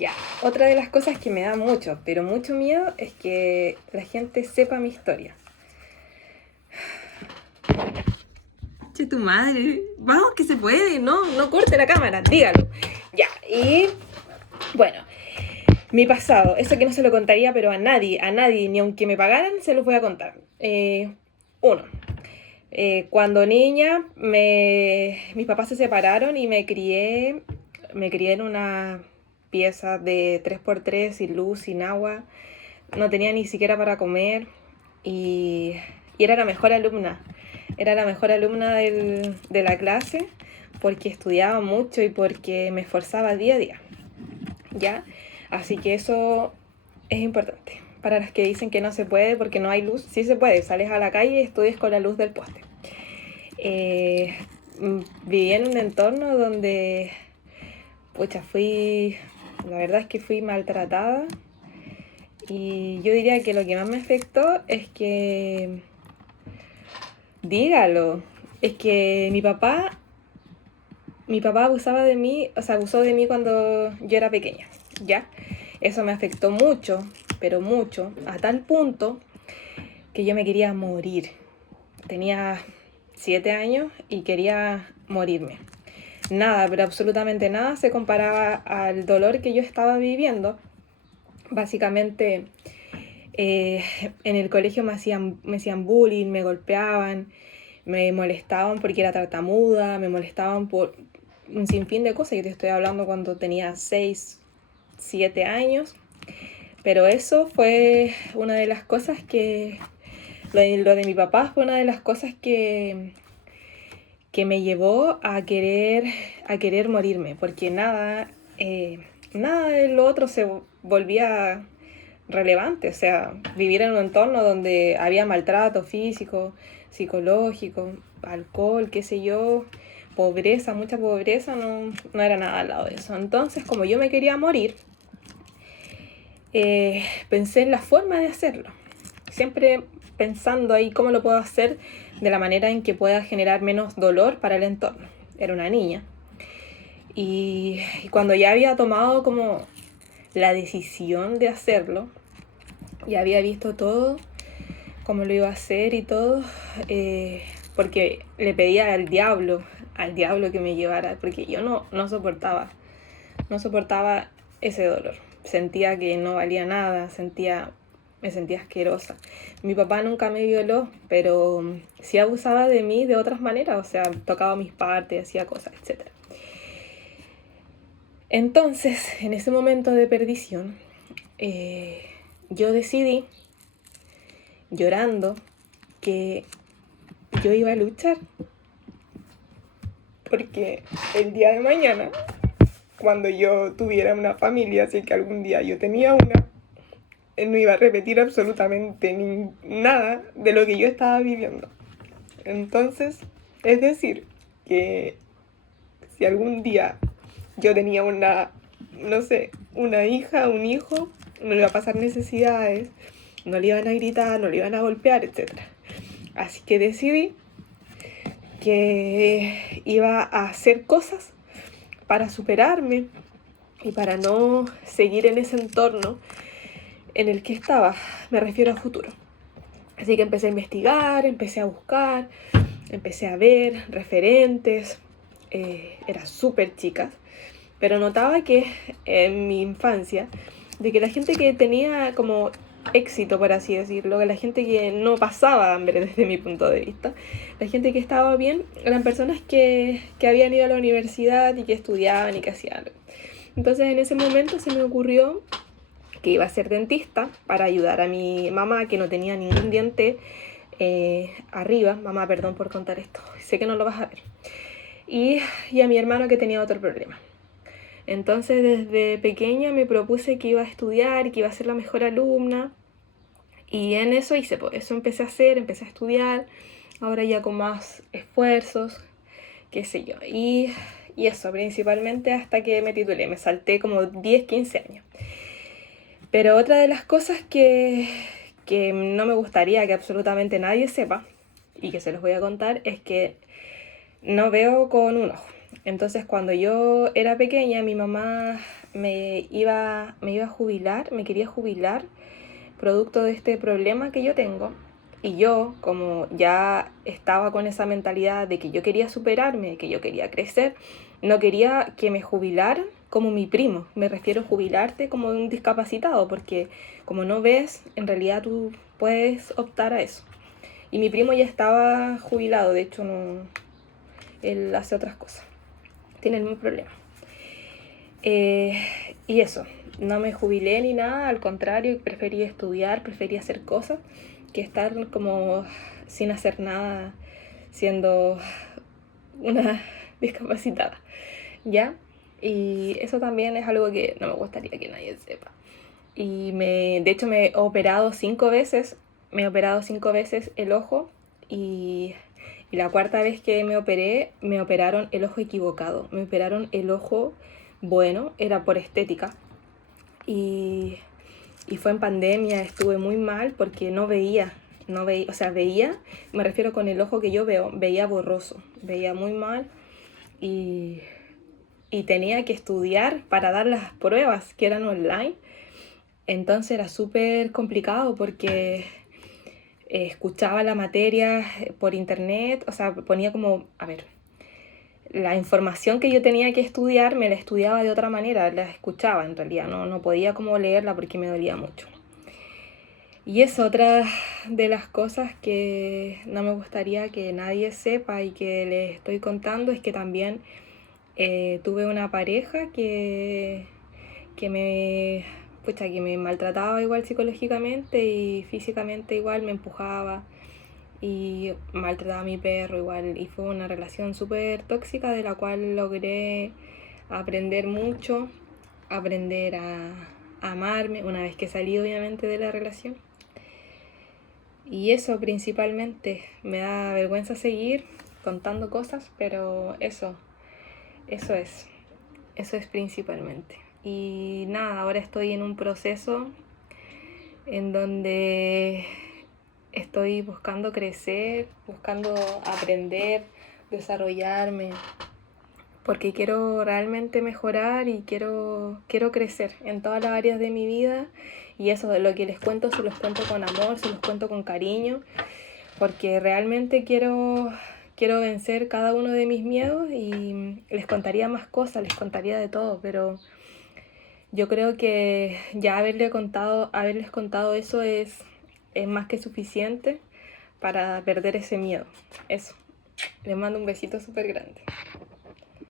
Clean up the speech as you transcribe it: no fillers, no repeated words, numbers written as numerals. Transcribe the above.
Ya, otra de las cosas que me da mucho, pero mucho miedo es que la gente sepa mi historia. Che, tu madre, vamos que se puede, no corte la cámara, dígalo. Ya, y bueno, mi pasado, eso que no se lo contaría, pero a nadie, ni aunque me pagaran, se los voy a contar. Uno, cuando niña, mis papás se separaron y me crié en una pieza de 3x3 sin luz, sin agua. No tenía ni siquiera para comer y, y era la mejor alumna. Era la mejor alumna de la clase porque estudiaba mucho y porque me esforzaba día a día. ¿Ya? Así que eso es importante. Para las que dicen que no se puede porque no hay luz, sí se puede. Sales a la calle y estudias con la luz del poste. Eh, Viví en un entorno donde, pucha, la verdad es que fui maltratada. Y yo diría que lo que más me afectó es que, dígalo, es que mi papá abusaba de mí, o sea, abusó de mí cuando yo era pequeña, ¿ya? Eso me afectó mucho, pero mucho, a tal punto que yo me quería morir. Tenía 7 años y quería morirme. Nada, pero absolutamente nada se comparaba al dolor que yo estaba viviendo. Básicamente, eh, en el colegio me hacían bullying, me golpeaban, me molestaban porque era tartamuda, me molestaban por un sinfín de cosas. Yo te estoy hablando cuando tenía 6 7 años. Pero eso fue una de las cosas que... Lo de mi papá fue una de las cosas que me llevó a querer morirme, porque nada de lo otro se volvía relevante. O sea, vivir en un entorno donde había maltrato físico, psicológico, alcohol, qué sé yo, pobreza, mucha pobreza, no era nada al lado de eso. Entonces, como yo me quería morir, pensé en la forma de hacerlo. Siempre pensando ahí cómo lo puedo hacer de la manera en que pueda generar menos dolor para el entorno. Era una niña. Y cuando ya había tomado como la decisión de hacerlo, ya había visto todo, cómo lo iba a hacer y todo, porque le pedía al diablo que me llevara, porque yo no soportaba ese dolor. Sentía que no valía nada, me sentía asquerosa. Mi papá nunca me violó, pero sí abusaba de mí de otras maneras, o sea, tocaba mis partes, hacía cosas, etc. Entonces, en ese momento de perdición, yo decidí, llorando, que yo iba a luchar, porque el día de mañana, cuando yo tuviera una familia, si es que algún día yo tenía una, no iba a repetir absolutamente nada de lo que yo estaba viviendo. Entonces, es decir, que si algún día yo tenía no sé, una hija, un hijo, no le iba a pasar necesidades, no le iban a gritar, no le iban a golpear, etc. Así que decidí que iba a hacer cosas para superarme y para no seguir en ese entorno en el que estaba. Me refiero a futuro. Así que empecé a investigar, empecé a buscar, empecé a ver referentes. Era súper chica, pero notaba que en mi infancia, de que la gente que tenía como éxito, por así decirlo, la gente que no pasaba hambre desde mi punto de vista, la gente que estaba bien, eran personas que habían ido a la universidad y que estudiaban y que hacían algo. Entonces en ese momento se me ocurrió que iba a ser dentista para ayudar a mi mamá, que no tenía ningún diente arriba. Mamá, perdón por contar esto, sé que no lo vas a ver. Y a mi hermano, que tenía otro problema. Entonces desde pequeña me propuse que iba a estudiar y que iba a ser la mejor alumna. Y en eso hice, pues eso empecé a estudiar, ahora ya con más esfuerzos, qué sé yo. Y eso, principalmente hasta que me titulé, me salté como 10 15 años. Pero otra de las cosas que no me gustaría que absolutamente nadie sepa, y que se los voy a contar, es que no veo con un ojo. Entonces, cuando yo era pequeña, mi mamá me iba a jubilar, me quería jubilar producto de este problema que yo tengo. Y yo, como ya estaba con esa mentalidad de que yo quería superarme, que yo quería crecer, no quería que me jubilaran como mi primo. Me refiero a jubilarte como un discapacitado, porque como no ves, en realidad tú puedes optar a eso. Y mi primo ya estaba jubilado, de hecho no, él hace otras cosas, tiene el mismo problema. Y eso, no me jubilé ni nada, al contrario, preferí estudiar, preferí hacer cosas que estar como sin hacer nada, siendo una discapacitada, ¿ya? Y eso también es algo que no me gustaría que nadie sepa. Y de hecho me he operado 5 veces, me he operado 5 veces el ojo y la cuarta vez que me operé, me operaron el ojo equivocado, me operaron el ojo bueno, era por estética y fue en pandemia, estuve muy mal porque no veía, o sea, veía, me refiero con el ojo que yo veo, veía borroso, veía muy mal y, y tenía que estudiar para dar las pruebas que eran online. Entonces era súper complicado porque escuchaba la materia por internet, o sea, ponía como, a ver, la información que yo tenía que estudiar me la estudiaba de otra manera, la escuchaba en realidad, no podía como leerla porque me dolía mucho. Y es otra de las cosas que no me gustaría que nadie sepa y que les estoy contando, es que también tuve una pareja que que me maltrataba igual psicológicamente y físicamente igual me empujaba y maltrataba a mi perro igual y fue una relación súper tóxica de la cual logré aprender mucho, aprender a amarme una vez que salí obviamente de la relación. Y eso principalmente, me da vergüenza seguir contando cosas, pero eso es principalmente. Y nada, ahora estoy en un proceso en donde estoy buscando crecer, buscando aprender, desarrollarme, porque quiero realmente mejorar y quiero crecer en todas las áreas de mi vida. Y eso de lo que les cuento, se los cuento con amor, se los cuento con cariño, porque realmente quiero vencer cada uno de mis miedos y les contaría más cosas, les contaría de todo, pero yo creo que ya haberles contado eso es más que suficiente para perder ese miedo. Eso. Les mando un besito súper grande.